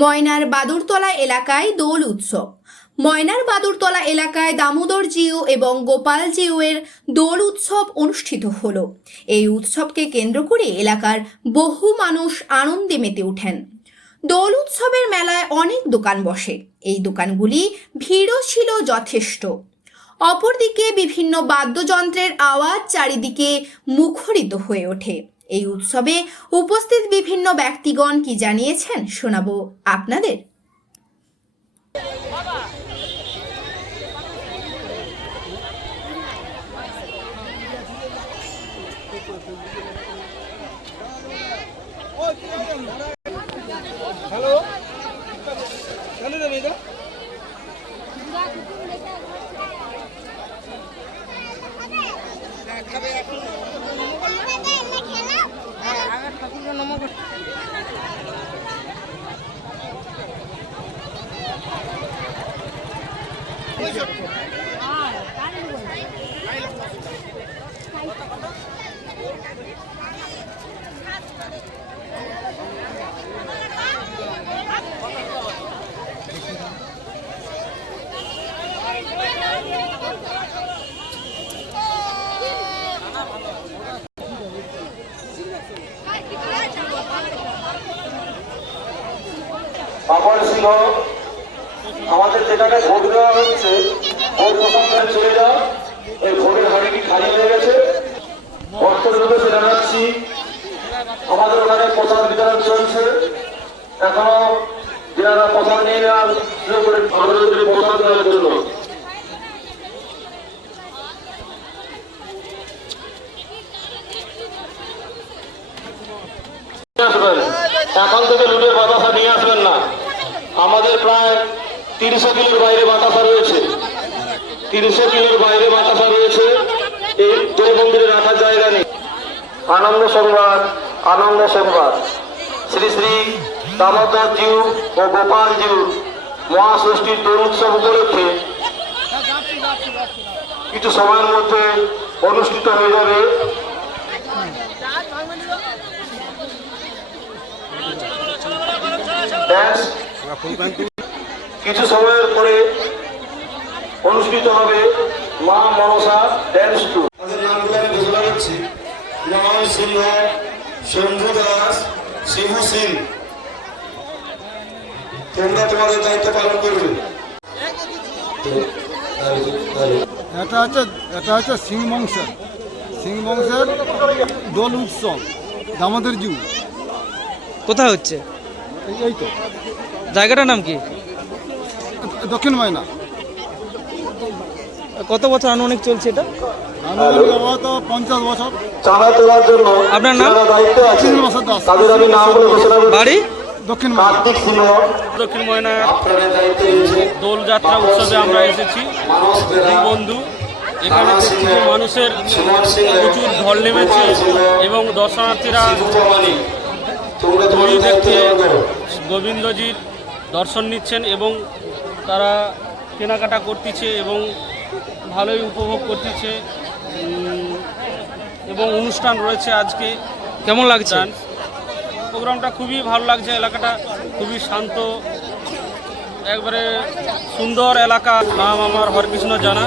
ময়নার বাদুরতলা এলাকায় দোল উৎসব। ময়নার বাদুরতলা এলাকায় দামোদর জিউ এবং গোপাল জিউয়ের দোল উৎসব অনুষ্ঠিত হলো। এই উৎসবকে কেন্দ্র করে এলাকার বহু মানুষ আনন্দে মেতে ওঠেন। দোল উৎসবের মেলায় অনেক দোকান বসে। এই দোকানগুলি ভিড়ও ছিল যথেষ্ট। অপরদিকে বিভিন্ন বাদ্যযন্ত্রের আওয়াজ চারিদিকে মুখরিত হয়ে ওঠে। এই উৎসবে উপস্থিত বিভিন্ন ব্যক্তিগণ কি জানিয়েছেন শোনাবো আপনাদের। হ্যালো হ্যালো দাদা বাবর সিংহ আমাদের যেখানে ভোট দেওয়া হচ্ছে ভোট প্রসঙ্গে চলে যাও। এই ভোটের হাড়িটি খালি হয়ে গেছে। ভক্তদের জানাচ্ছি আমাদের ওখানে প্রসাদ বিতরণ চলছে। এখনো যারা প্রসাদ নিয়ে নেওয়ার সুযোগ করে আমাদের প্রসাদ দেওয়ার জন্য আসবেন। এখন থেকে লুটের বাতাসা নিয়ে আসবেন না। আমাদের প্রায় 300 কিলোর বাইরে বাতাসা রয়েছে। 300 কিলোর বাইরে বাতাসা রয়েছে। এই দোল মন্দিরে রাখার জায়গা নেই। আনন্দ সংবাদ, আনন্দ সংবাদ। শ্রী শ্রী দামোদর জিউ ও গোপাল জিউ মহাষষ্ঠীর দোল উৎসব উপলক্ষে কিছু সময়ের মধ্যে অনুষ্ঠিত হয়ে যাবে। কিছু সময়ের পরে অনুষ্ঠিত হবে মা মনসা ড্যান্স টু। তাদের নামগুলো আমি ঘোষণা করছি। রমন সিংহ, শম্ভু দাস, শিবু সিং। তোমরা তোমাদের দায়িত্ব পালন করবে। এটা হচ্ছে সিং বংশের দোল উৎসব দামোদর জিউ। কোথায় হচ্ছে? এই তো জায়গাটার নাম কি? দক্ষিণ ময়না। কত বছর আনুমানিক চলছে এটা? আনুমানিক আপাতত 50 বছর। চাঁদা তোলার জন্য আপনার নাম? দায়িত্ব আছে। বছর দাস। তাদের আমি নামগুলো ঘোষণা করছি। বাড়ি দক্ষিণ ময়না। কার্তিক সিংহ দক্ষিণ ময়নার আপনাদের দায়িত্বে রয়েছে। দোলযাত্রা উৎসবে আমরা এসেছি মানস বেরা, দুই বন্ধু। এখানে রানা সিংহ, কিছু মানুষের সুমন সিংহ, প্রচুর ঢল নেমেছে গোপাল সিংহ, এবং দর্শনার্থীরা শিবু প্রমাণিক। তোমরা তোমাদের দড়ি দায়িত্ব দেখতে পালন করো। গোবিন্দজির দর্শন নিচ্ছেন এবং তারা কেনাকাটা করতেছে এবং ভালোই উপভোগ করতেছে। এবং অনুষ্ঠান রয়েছে আজকে। কেমন লাগছে? ডান্স প্রোগ্রামটা খুবই ভালো লাগছে। এলাকাটা খুবই শান্ত, একবারে সুন্দর এলাকা। নাম আমার হরকৃষ্ণ জানা।